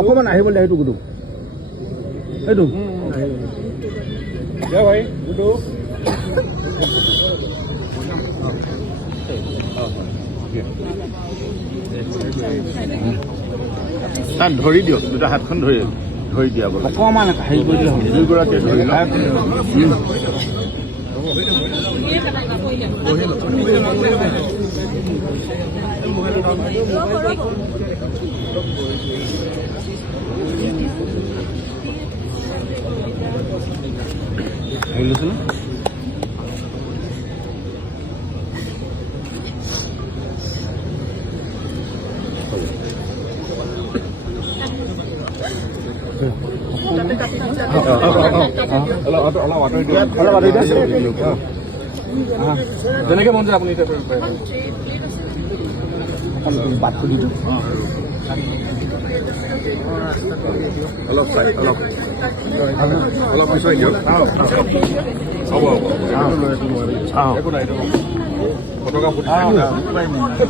অকণমান আহিবলৈ সেইটো গুডু সেইটো ভাই গুডু তাত ধৰি দিয়ক দুটা হাতখন ধৰি দিয়া অকণমান হেৰি কৰি দিয়ক দুয়োগৰাকীয়ে ধৰি লৈছোঁ যেনেকে মন যায় আপুনি বাট খুলি দিওঁ অলপ পিছুৱাই দিয়ক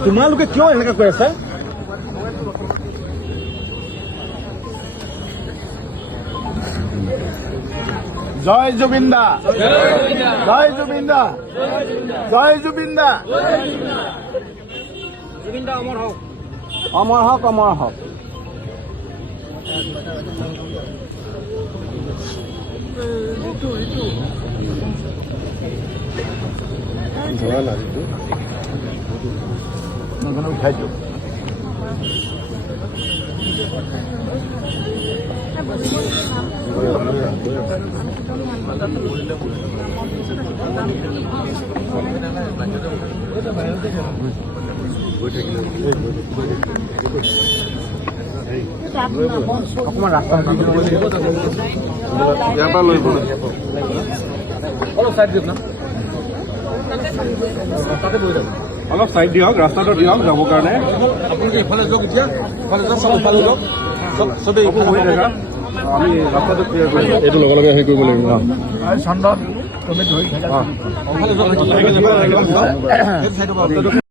তোমালোকে কিয় এনেকুৱা কৰি আছা জয় জুবিন দা জয় জুবিন দা জয় জুবিন দা জুবিন দা অমৰ হওক অমৰ হওক অমৰ হওক ধৰা লাগিটো উঠাই দিওঁ অকণমান ৰাস্তা ইয়াৰ পৰা লৈ অলপ চাইড দিয়ক না তাতে বহি যাব অলপ চাইড দিয়ক ৰাস্তাটো দিয়ক যাবৰ কাৰণে আপুনি ইফালে যাওক এতিয়া ইফালে যাওক চব ইফালে যাওক চবেই বহি থাকা আমি ৰাস্তাটো ক্লিয়াৰ কৰি এইটো লগে লগে হেৰি কৰিব লাগিব চন্দন তুমি ধৰি থাকা